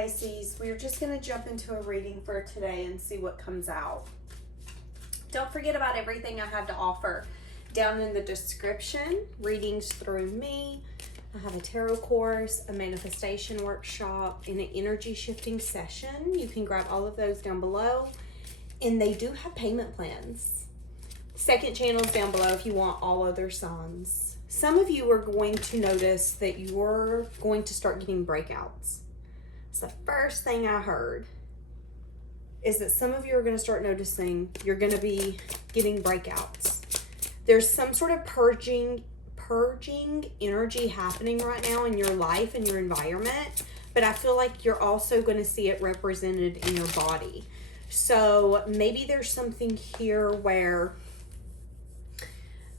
Pisces, we're just going to jump into a reading for today and see what comes out. Don't forget about everything I have to offer down in the description. Readings through me. I have a tarot course, a manifestation workshop, and an energy shifting session. You can grab all of those down below. And they do have payment plans. Second channel is down below if you want all other signs. Some of you are going to notice that you're going to start getting breakouts. It's the first thing I heard is that some of you are going to start noticing you're going to be getting breakouts. There's some sort of purging energy happening right now in your life and your environment, but I feel like you're also going to see it represented in your body. So maybe there's something here where,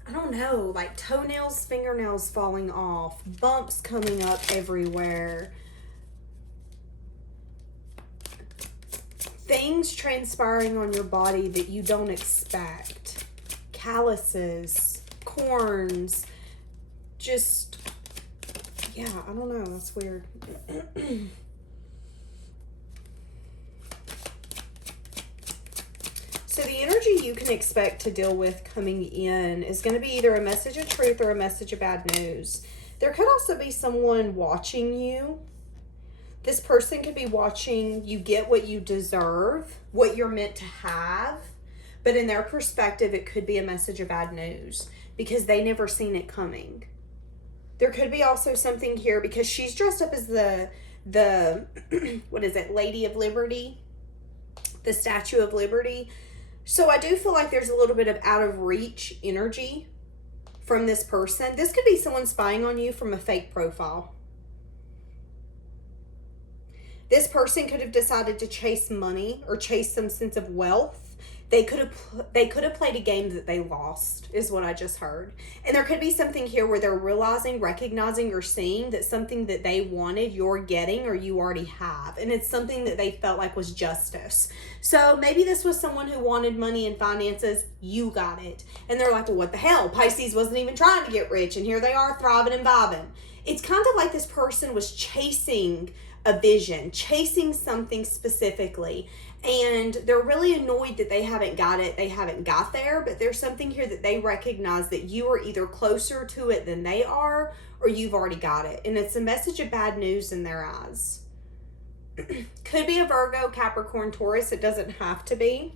I don't know, like toenails, fingernails falling off, bumps coming up everywhere, things transpiring on your body that you don't expect, calluses, corns, just, yeah, I don't know, that's weird. So the energy you can expect to deal with coming in is going to be either a message of truth or a message of bad news. There could also be someone watching you. This person could be watching you get what you deserve, what you're meant to have. But in their perspective, it could be a message of bad news because they never seen it coming. There could be also something here because she's dressed up as the what is it, Lady of Liberty, the Statue of Liberty. So I do feel like there's a little bit of out of reach energy from this person. This could be someone spying on you from a fake profile. This person could have decided to chase money or chase some sense of wealth. They could have played a game that they lost, is what I just heard. And there could be something here where they're realizing, recognizing, or seeing that something that they wanted, you're getting, or you already have. And it's something that they felt like was justice. So maybe this was someone who wanted money and finances. You got it. And they're like, well, what the hell? Pisces wasn't even trying to get rich. And here they are thriving and vibing. It's kind of like this person was chasing a vision, chasing something specifically. And they're really annoyed that they haven't got it. They haven't got there, but there's something here that they recognize that you are either closer to it than they are, or you've already got it. And it's a message of bad news in their eyes. Could be a Virgo, Capricorn, Taurus. It doesn't have to be.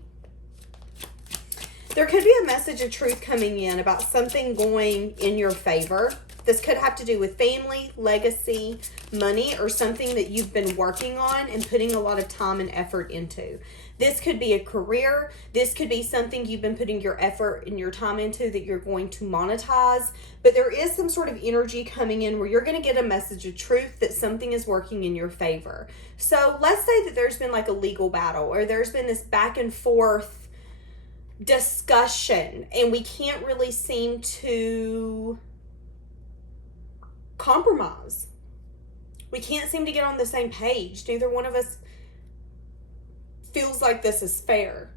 There could be a message of truth coming in about something going in your favor. This could have to do with family, legacy, money, or something that you've been working on and putting a lot of time and effort into. This could be a career. This could be something you've been putting your effort and your time into that you're going to monetize. But there is some sort of energy coming in where you're going to get a message of truth that something is working in your favor. So let's say that there's been like a legal battle, or there's been this back and forth discussion, and we can't really seem to compromise. We can't seem to get on the same page. Neither one of us feels like this is fair.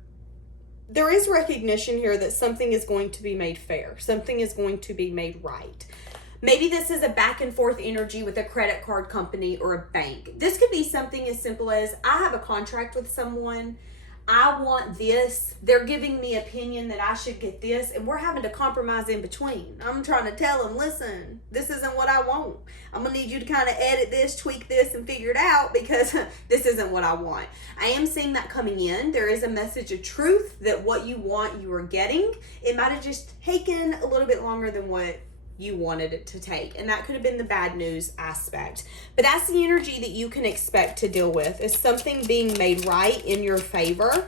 There is recognition here that something is going to be made fair. Something is going to be made right. Maybe this is a back and forth energy with a credit card company or a bank. This could be something as simple as, I have a contract with someone. I want this. They're giving me opinion that I should get this, and we're having to compromise in between. I'm trying to tell them, listen, this isn't what I want. I'm going to need you to kind of edit this, tweak this, and figure it out because this isn't what I want. I am seeing that coming in. There is a message of truth that what you want, you are getting. It might have just taken a little bit longer than what you wanted it to take, and that could have been the bad news aspect. But that's the energy that you can expect to deal with, is something being made right in your favor.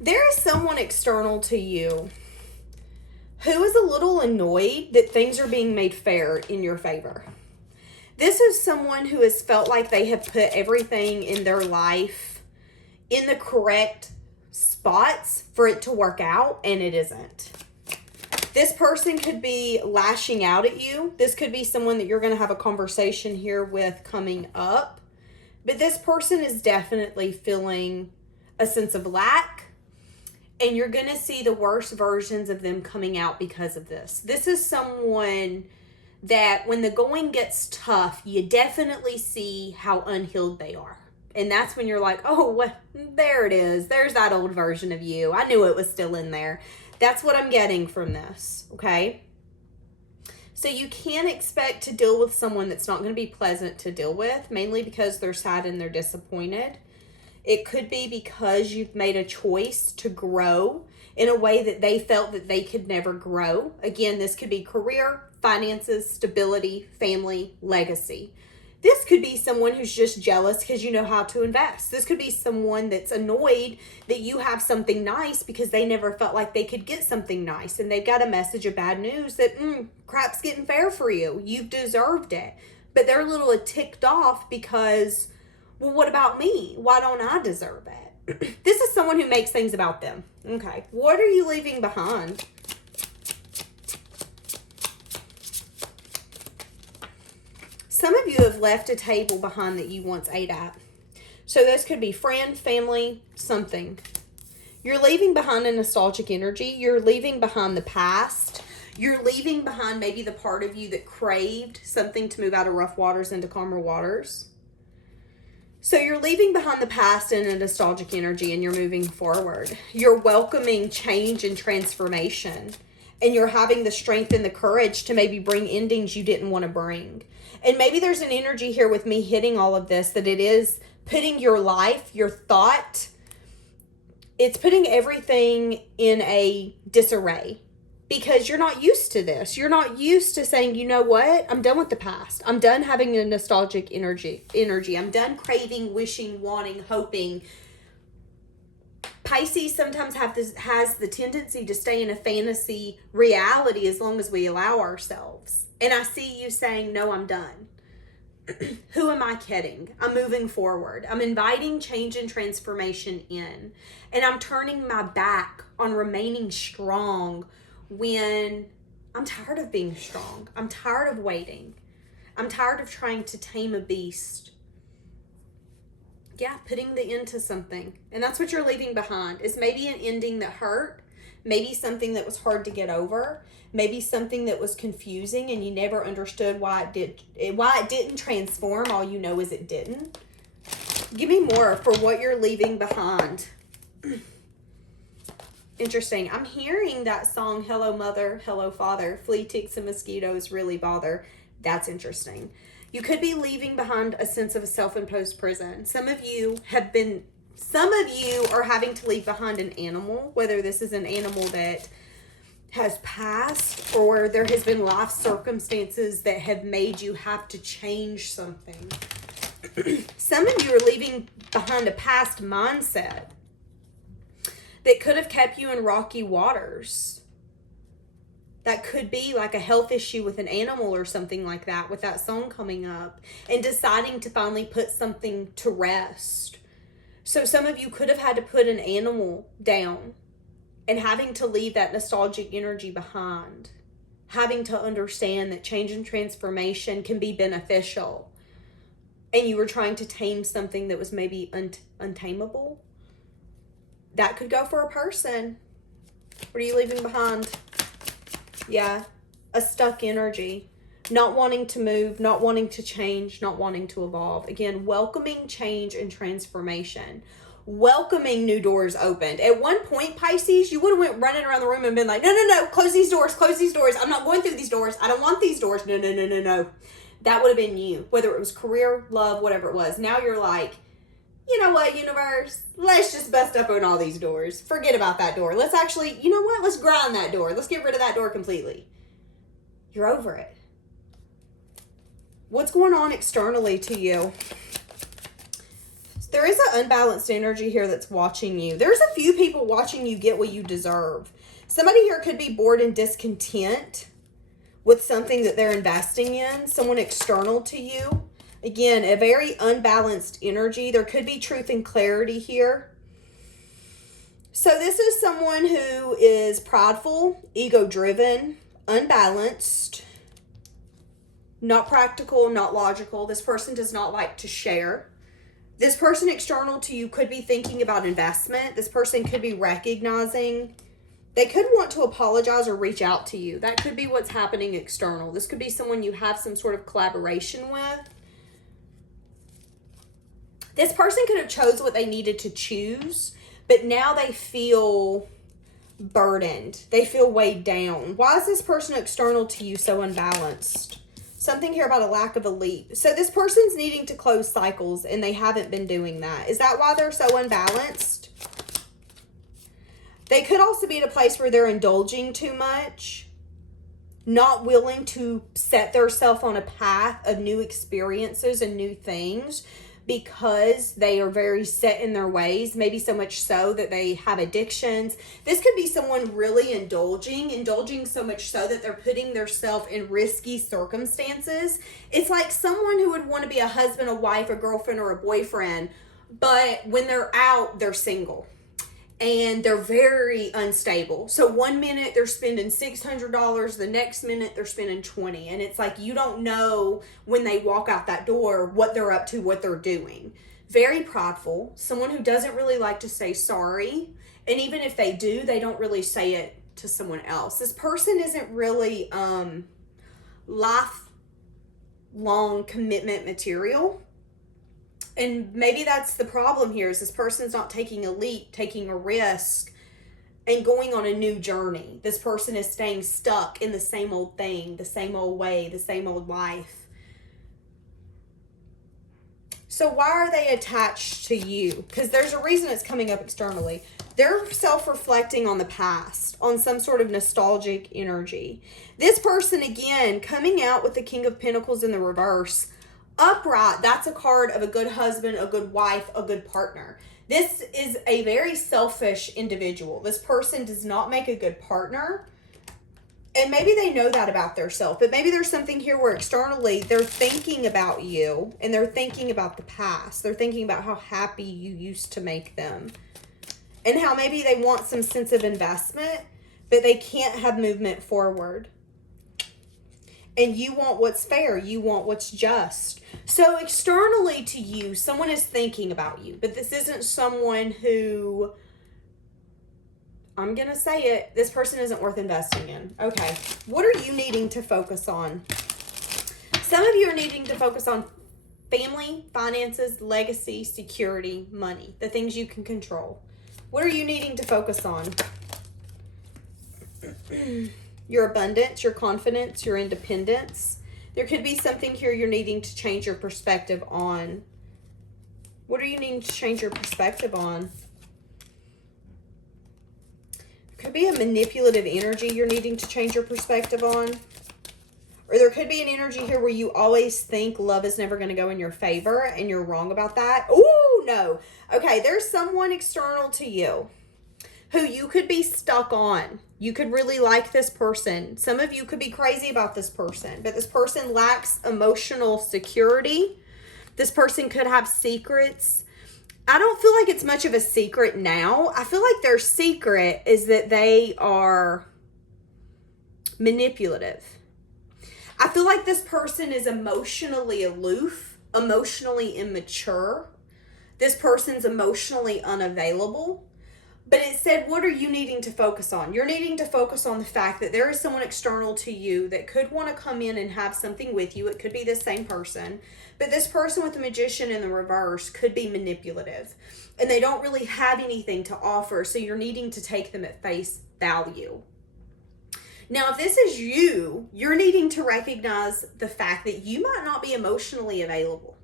There is someone external to you who is a little annoyed that things are being made fair in your favor. This is someone who has felt like they have put everything in their life in the correct spots for it to work out, and it isn't. This person could be lashing out at you. This could be someone that you're going to have a conversation here with coming up. But this person is definitely feeling a sense of lack, and you're going to see the worst versions of them coming out because of this. This is someone that when the going gets tough, you definitely see how unhealed they are. And that's when you're like, oh, well, there it is. There's that old version of you. I knew it was still in there. That's what I'm getting from this, okay? So you can expect to deal with someone that's not going to be pleasant to deal with, mainly because they're sad and they're disappointed. It could be because you've made a choice to grow in a way that they felt that they could never grow. Again, this could be career, finances, stability, family, legacy. This could be someone who's just jealous because you know how to invest. This could be someone that's annoyed that you have something nice because they never felt like they could get something nice. And they've got a message of bad news that, crap's getting fair for you. You've deserved it. But they're a little ticked off because, well, what about me? Why don't I deserve it? This is someone who makes things about them. Okay. What are you leaving behind? Some of you have left a table behind that you once ate at. So this could be friend, family, something. You're leaving behind a nostalgic energy. You're leaving behind the past. You're leaving behind maybe the part of you that craved something to move out of rough waters into calmer waters. So you're leaving behind the past in a nostalgic energy and you're moving forward. You're welcoming change and transformation. And you're having the strength and the courage to maybe bring endings you didn't want to bring. And maybe there's an energy here with me hitting all of this, that it is putting your life, your thought, it's putting everything in a disarray. Because you're not used to this. You're not used to saying, you know what? I'm done with the past. I'm done having a nostalgic energy. I'm done craving, wishing, wanting, hoping. Pisces sometimes has the tendency to stay in a fantasy reality as long as we allow ourselves. And I see you saying, no, I'm done. Who am I kidding? I'm moving forward. I'm inviting change and transformation in. And I'm turning my back on remaining strong when I'm tired of being strong. I'm tired of waiting. I'm tired of trying to tame a beast. Yeah, putting the end to something. And that's what you're leaving behind, is maybe an ending that hurt, maybe something that was hard to get over, maybe something that was confusing and you never understood why it didn't transform. All you know is it didn't. Give me more for what you're leaving behind. Interesting. I'm hearing that song, Hello Mother, Hello Father, flea, ticks, and mosquitoes really bother. That's interesting. You could be leaving behind a sense of a self-imposed prison. Some of you are having to leave behind an animal, whether this is an animal that has passed or there has been life circumstances that have made you have to change something. Some of you are leaving behind a past mindset that could have kept you in rocky waters. That could be like a health issue with an animal or something like that, with that song coming up, and deciding to finally put something to rest. So some of you could have had to put an animal down and having to leave that nostalgic energy behind, having to understand that change and transformation can be beneficial, and you were trying to tame something that was maybe untamable. That could go for a person. What are you leaving behind? Yeah, a stuck energy. Not wanting to move, not wanting to change, not wanting to evolve. Again, welcoming change and transformation. Welcoming new doors opened. At one point, Pisces, you would have went running around the room and been like, no, close these doors. I'm not going through these doors. I don't want these doors. No. That would have been you. Whether it was career, love, whatever it was. Now you're like, you know what, universe? Let's just bust up on all these doors. Forget about that door. Let's actually, you know what? Let's grind that door. Let's get rid of that door completely. You're over it. What's going on externally to you? There is an unbalanced energy here that's watching you. There's a few people watching you get what you deserve. Somebody here could be bored and discontent with something that they're investing in. Someone external to you. Again, a very unbalanced energy. There could be truth and clarity here. So this is someone who is prideful, ego-driven, unbalanced, not practical, not logical. This person does not like to share. This person external to you could be thinking about investment. This person could be recognizing They could want to apologize or reach out to you. That could be what's happening external. This could be someone you have some sort of collaboration with. This person could have chose what they needed to choose, but now they feel burdened. They feel weighed down. Why is this person external to you so unbalanced? Something here about a lack of a leap. So this person's needing to close cycles and they haven't been doing that. Is that why they're so unbalanced? They could also be at a place where they're indulging too much, not willing to set themselves on a path of new experiences and new things, because they are very set in their ways, maybe so much so that they have addictions. This could be someone really indulging so much so that they're putting themselves in risky circumstances. It's like someone who would want to be a husband, a wife, a girlfriend, or a boyfriend, but when they're out, they're single. And they're very unstable. So one minute they're spending $600, the next minute they're spending $20. And it's like you don't know when they walk out that door what they're up to, what they're doing. Very prideful. Someone who doesn't really like to say sorry. And even if they do, they don't really say it to someone else. This person isn't really lifelong commitment material. And maybe that's the problem here, is this person's not taking a leap, taking a risk, and going on a new journey. This person is staying stuck in the same old thing, the same old way, the same old life. So why are they attached to you? Because there's a reason it's coming up externally. They're self-reflecting on the past, on some sort of nostalgic energy. This person, again, coming out with the King of Pentacles in the reverse, upright, that's a card of a good husband, a good wife, a good partner. This is a very selfish individual. This person does not make a good partner. And maybe they know that about themselves, but maybe there's something here where externally they're thinking about you and they're thinking about the past. They're thinking about how happy you used to make them and how maybe they want some sense of investment, but they can't have movement forward. And you want what's fair. You want what's just. So externally to you, someone is thinking about you. But this isn't someone who, I'm going to say it, this person isn't worth investing in. Okay. What are you needing to focus on? Some of you are needing to focus on family, finances, legacy, security, money. The things you can control. What are you needing to focus on? Your abundance, your confidence, your independence. There could be something here you're needing to change your perspective on. What are you needing to change your perspective on? There could be a manipulative energy you're needing to change your perspective on. Or there could be an energy here where you always think love is never going to go in your favor and you're wrong about that. Ooh, no. Okay, there's someone external to you who you could be stuck on. You could really like this person. Some of you could be crazy about this person, but this person lacks emotional security. This person could have secrets. I don't feel like it's much of a secret now. I feel like their secret is that they are manipulative. I feel like this person is emotionally aloof, emotionally immature. This person's emotionally unavailable. But it said, what are you needing to focus on? You're needing to focus on the fact that there is someone external to you that could want to come in and have something with you. It could be the same person. But this person with the Magician in the reverse could be manipulative. And they don't really have anything to offer. So you're needing to take them at face value. Now, if this is you, you're needing to recognize the fact that you might not be emotionally available.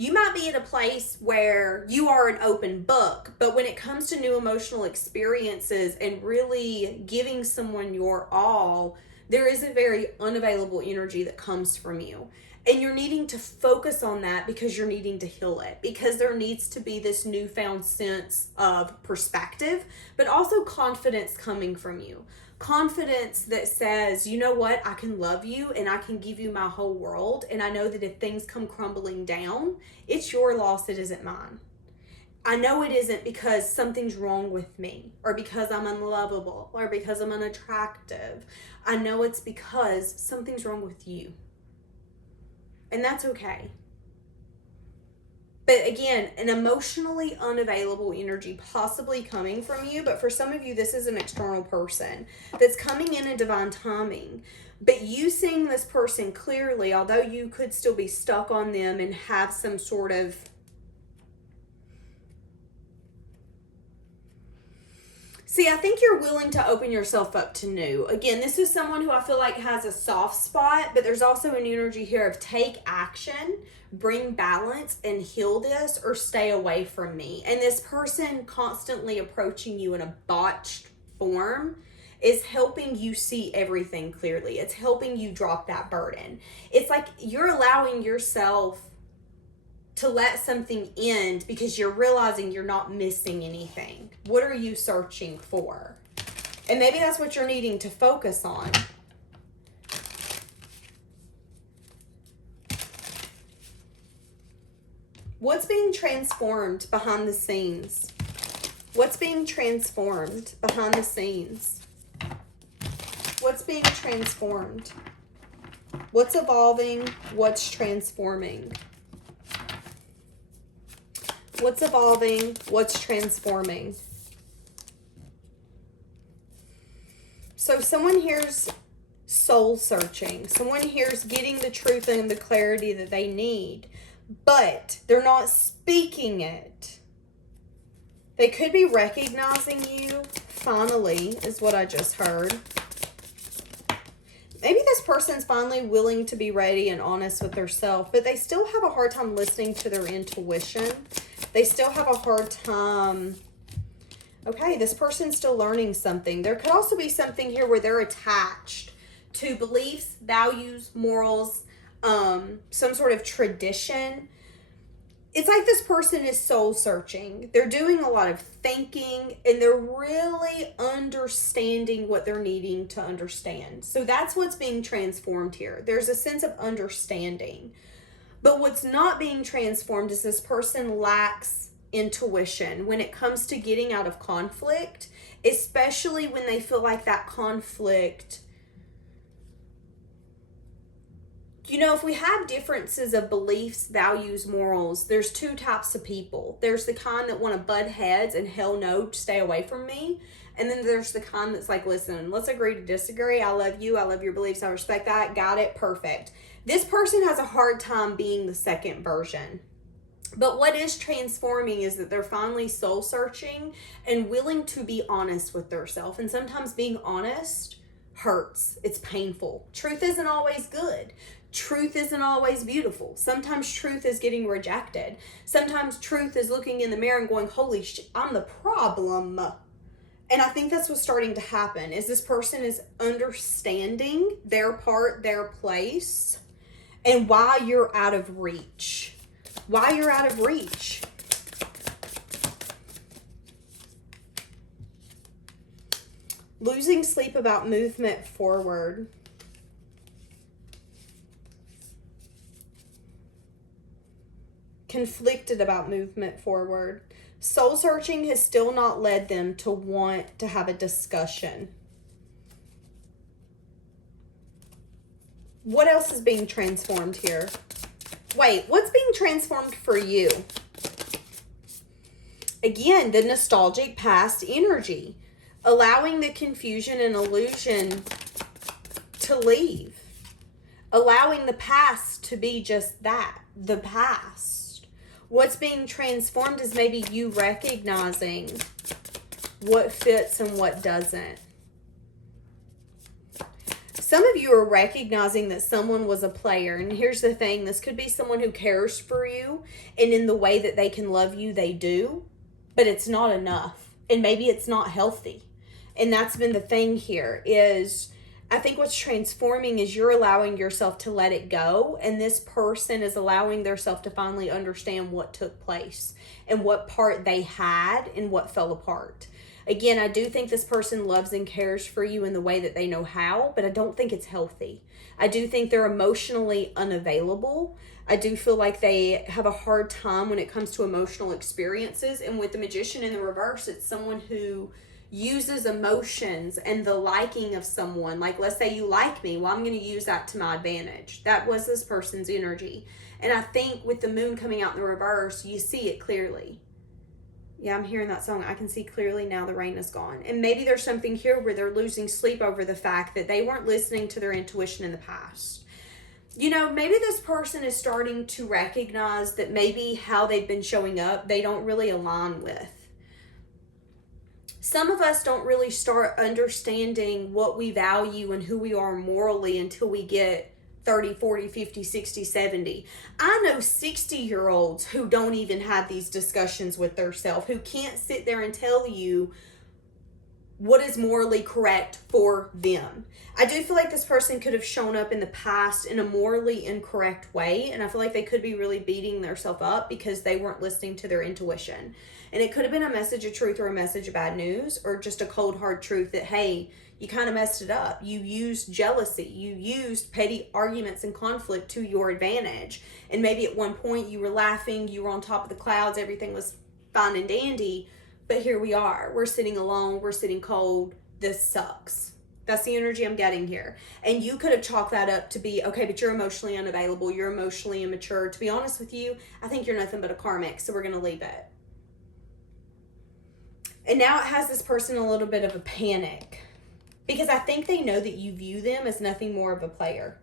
You might be at a place where you are an open book, but when it comes to new emotional experiences and really giving someone your all, there is a very unavailable energy that comes from you. And you're needing to focus on that because you're needing to heal it. Because there needs to be this newfound sense of perspective, but also confidence coming from you. Confidence that says, you know what, I can love you and I can give you my whole world. And I know that if things come crumbling down, it's your loss, it isn't mine. I know it isn't because something's wrong with me or because I'm unlovable or because I'm unattractive. I know it's because something's wrong with you. And that's okay. But again, an emotionally unavailable energy possibly coming from you. But for some of you, this is an external person that's coming in divine timing. But you seeing this person clearly, although you could still be stuck on them and have some sort of... See, I think you're willing to open yourself up to new. Again, this is someone who I feel like has a soft spot, but there's also an energy here of take action, bring balance, and heal this, or stay away from me. And this person constantly approaching you in a botched form is helping you see everything clearly. It's helping you drop that burden. It's like you're allowing yourself to let something end because you're realizing you're not missing anything. What are you searching for? And maybe that's what you're needing to focus on. What's being transformed behind the scenes? What's being transformed behind the scenes? What's being transformed? What's evolving? What's transforming? What's evolving? What's transforming? So someone here's soul searching. Someone here's getting the truth and the clarity that they need, but they're not speaking it. They could be recognizing you, finally, is what I just heard. Maybe this person's finally willing to be ready and honest with themselves, but they still have a hard time listening to their intuition. They still have a hard time. Okay, this person's still learning something. There could also be something here where they're attached to beliefs, values, morals, some sort of tradition. It's like this person is soul searching. They're doing a lot of thinking and they're really understanding what they're needing to understand. So that's what's being transformed here. There's a sense of understanding. But what's not being transformed is this person lacks intuition when it comes to getting out of conflict, especially when they feel like that conflict... You know, if we have differences of beliefs, values, morals, there's two types of people. There's the kind that want to butt heads and hell no, stay away from me. And then there's the kind that's like, listen, let's agree to disagree. I love you. I love your beliefs. I respect that. Got it. Perfect. This person has a hard time being the second version. But what is transforming is that they're finally soul searching and willing to be honest with themselves. And sometimes being honest hurts. It's painful. Truth isn't always good. Truth isn't always beautiful. Sometimes truth is getting rejected. Sometimes truth is looking in the mirror and going, holy shit, I'm the problem. And I think that's what's starting to happen is this person is understanding their part, their place, and why you're out of reach. Why you're out of reach. Losing sleep about movement forward. Conflicted about movement forward. Soul searching has still not led them to want to have a discussion. What else is being transformed here? Wait, what's being transformed for you? Again, the nostalgic past energy. Allowing the confusion and illusion to leave. Allowing the past to be just that, the past. What's being transformed is maybe you recognizing what fits and what doesn't. Some of you are recognizing that someone was a player. And here's the thing. This could be someone who cares for you. And in the way that they can love you, they do. But it's not enough. And maybe it's not healthy. And that's been the thing here is... I think what's transforming is you're allowing yourself to let it go. And this person is allowing themselves to finally understand what took place and what part they had and what fell apart. Again, I do think this person loves and cares for you in the way that they know how, but I don't think it's healthy. I do think they're emotionally unavailable. I do feel like they have a hard time when it comes to emotional experiences. And with the Magician in the reverse, it's someone who uses emotions and the liking of someone. Like, let's say you like me. Well, I'm going to use that to my advantage. That was this person's energy. And I think with the moon coming out in the reverse, you see it clearly. Yeah, I'm hearing that song. I can see clearly now the rain is gone. And maybe there's something here where they're losing sleep over the fact that they weren't listening to their intuition in the past. You know, maybe this person is starting to recognize that maybe how they've been showing up, they don't really align with. Some of us don't really start understanding what we value and who we are morally until we get 30, 40, 50, 60, 70. I know 60-year-olds who don't even have these discussions with themselves, who can't sit there and tell you what is morally correct for them. I do feel like this person could have shown up in the past in a morally incorrect way, and I feel like they could be really beating themselves up because they weren't listening to their intuition. And it could have been a message of truth or a message of bad news, or just a cold hard truth that, hey, you kind of messed it up. You used jealousy. You used petty arguments and conflict to your advantage. And maybe at one point you were laughing, you were on top of the clouds, everything was fine and dandy. But here we are. We're sitting alone. We're sitting cold. This sucks. That's the energy I'm getting here. And you could have chalked that up to be, okay, but you're emotionally unavailable. You're emotionally immature. To be honest with you, I think you're nothing but a karmic, so we're going to leave it. And now it has this person a little bit of a panic, because I think they know that you view them as nothing more of a player,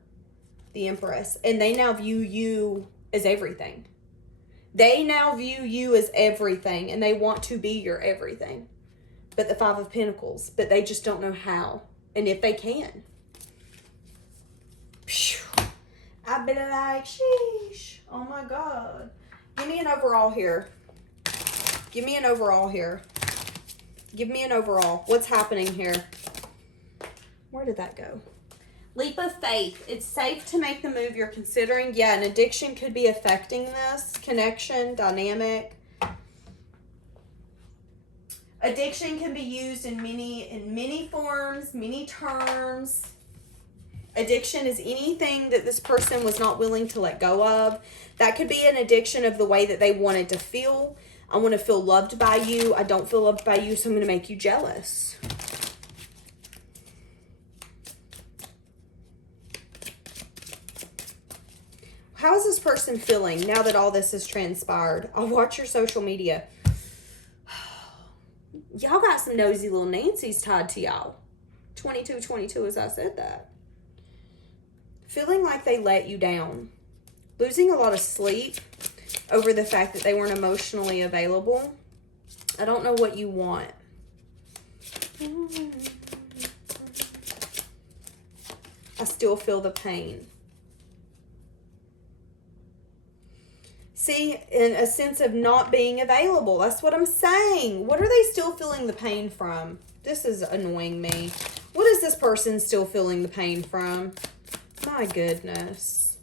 the Empress. And they now view you as everything. They now view you as everything, and they want to be your everything. But the Five of Pentacles, but they just don't know how, and if they can. I've been like, sheesh. Oh my God. Give me an overall here. Give me an overall here. Give me an overall. What's happening here? Where did that go? Leap of faith. It's safe to make the move you're considering. Yeah, an addiction could be affecting this connection, dynamic. Addiction can be used in many forms, many terms. Addiction is anything that this person was not willing to let go of. That could be an addiction of the way that they wanted to feel. I want to feel loved by you. I don't feel loved by you, so I'm going to make you jealous. How is this person feeling now that all this has transpired? I'll watch your social media. Y'all got some nosy little Nancy's tied to y'all. 2222 as I said that. Feeling like they let you down. Losing a lot of sleep over the fact that they weren't emotionally available. I don't know what you want. I still feel the pain. See, in a sense of not being available. That's what I'm saying. What are they still feeling the pain from? This is annoying me. What is this person still feeling the pain from? My goodness.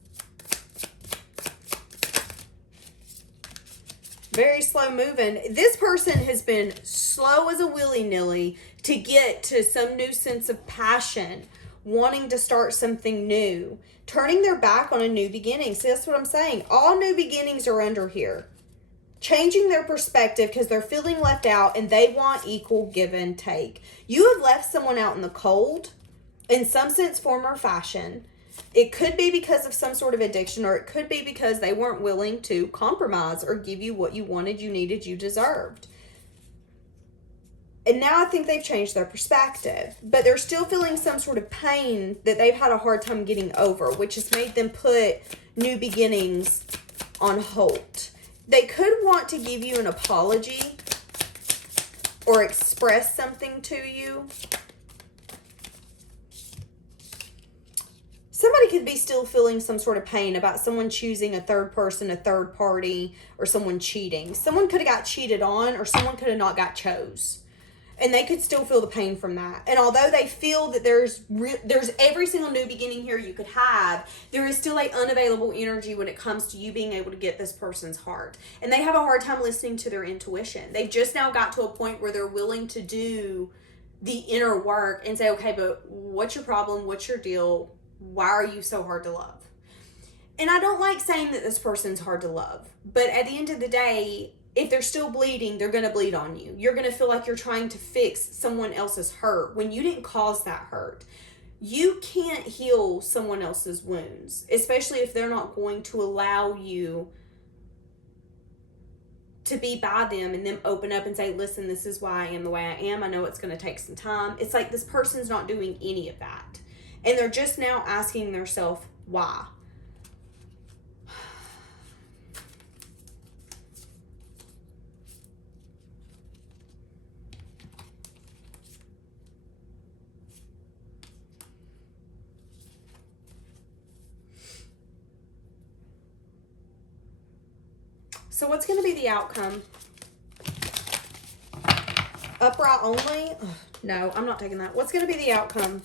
Very slow moving. This person has been slow as a willy-nilly to get to some new sense of passion, wanting to start something new, turning their back on a new beginning. See, that's what I'm saying. All new beginnings are under here. Changing their perspective because they're feeling left out and they want equal give and take. You have left someone out in the cold in some sense, form, or fashion. It could be because of some sort of addiction, or it could be because they weren't willing to compromise or give you what you wanted, you needed, you deserved. And now I think they've changed their perspective, but they're still feeling some sort of pain that they've had a hard time getting over, which has made them put new beginnings on hold. They could want to give you an apology or express something to you. Somebody could be still feeling some sort of pain about someone choosing a third person, a third party, or someone cheating. Someone could have got cheated on, or someone could have not got chose. And they could still feel the pain from that. And although they feel that there's every single new beginning here you could have, there is still a unavailable energy when it comes to you being able to get this person's heart. And they have a hard time listening to their intuition. They've just now got to a point where they're willing to do the inner work and say, okay, but what's your problem? What's your deal? Why are you so hard to love? And I don't like saying that this person's hard to love. But at the end of the day, if they're still bleeding, they're going to bleed on you. You're going to feel like you're trying to fix someone else's hurt when you didn't cause that hurt. You can't heal someone else's wounds, especially if they're not going to allow you to be by them and them open up and say, listen, this is why I am the way I am. I know it's going to take some time. It's like this person's not doing any of that. And they're just now asking themselves, why? So what's going to be the outcome? Upright only? Ugh, no, I'm not taking that. What's going to be the outcome?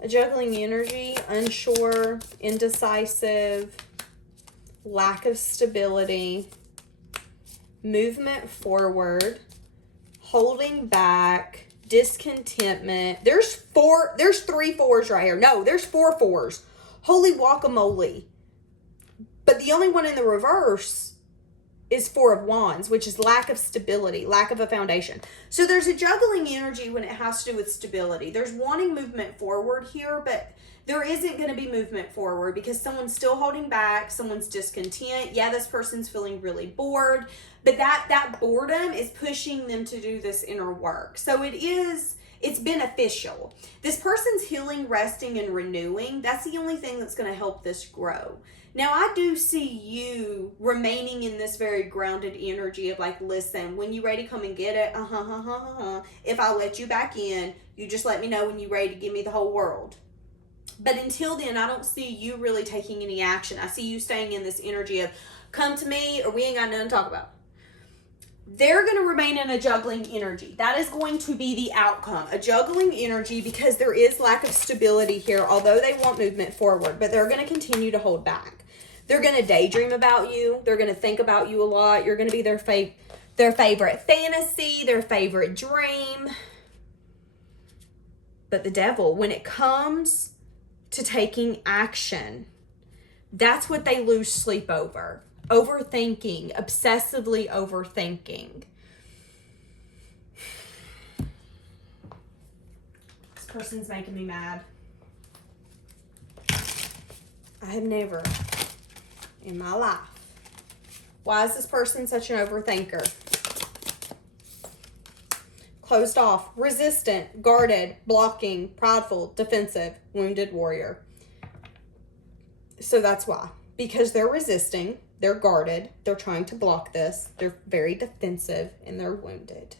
A juggling energy, unsure, indecisive, lack of stability, movement forward, holding back, discontentment. There's 3 4s right here. No, there's 4 4s. Holy guacamole. But the only one in the reverse is 4 of Wands, which is lack of stability, lack of a foundation. So there's a juggling energy when it has to do with stability. There's wanting movement forward here, but there isn't going to be movement forward because someone's still holding back, someone's discontent. Yeah, this person's feeling really bored, but that boredom is pushing them to do this inner work. So it's beneficial. This person's healing, resting, and renewing. That's the only thing that's going to help this grow. Now, I do see you remaining in this very grounded energy of like, listen, when you're ready, come and get it. If I let you back in, you just let me know when you're ready to give me the whole world. But until then, I don't see you really taking any action. I see you staying in this energy of come to me or we ain't got nothing to talk about. They're going to remain in a juggling energy. That is going to be the outcome. A juggling energy because there is lack of stability here, although they want movement forward, but they're going to continue to hold back. They're going to daydream about you. They're going to think about you a lot. You're going to be their favorite fantasy, their favorite dream. But the devil, when it comes to taking action, that's what they lose sleep over. Overthinking, obsessively overthinking. This person's making me mad. I have never in my life. Why is this person such an overthinker? Closed off, resistant, guarded, blocking, prideful, defensive, wounded warrior. So that's why. Because they're resisting. They're guarded. They're trying to block this. They're very defensive and they're wounded.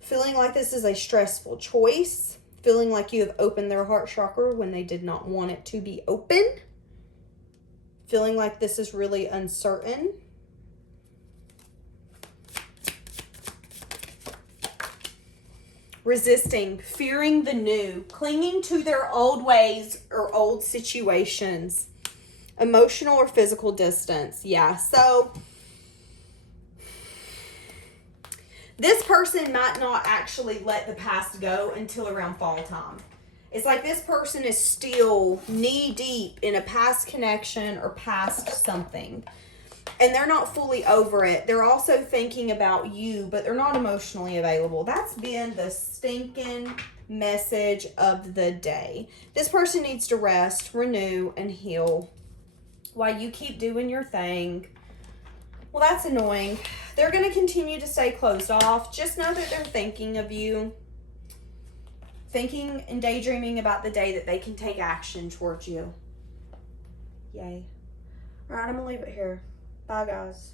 Feeling like this is a stressful choice. Feeling like you have opened their heart chakra when they did not want it to be open. Feeling like this is really uncertain. Resisting, fearing the new, clinging to their old ways or old situations. Emotional or physical distance. Yeah, so this person might not actually let the past go until around fall time. It's like this person is still knee deep in a past connection or past something. And they're not fully over it. They're also thinking about you, but they're not emotionally available. That's been the stinking message of the day. This person needs to rest, renew, and heal while you keep doing your thing. Well, that's annoying. They're going to continue to stay closed off. Just know that they're thinking of you. Thinking and daydreaming about the day that they can take action towards you. Yay. All right, I'm going to leave it here. Bye, guys.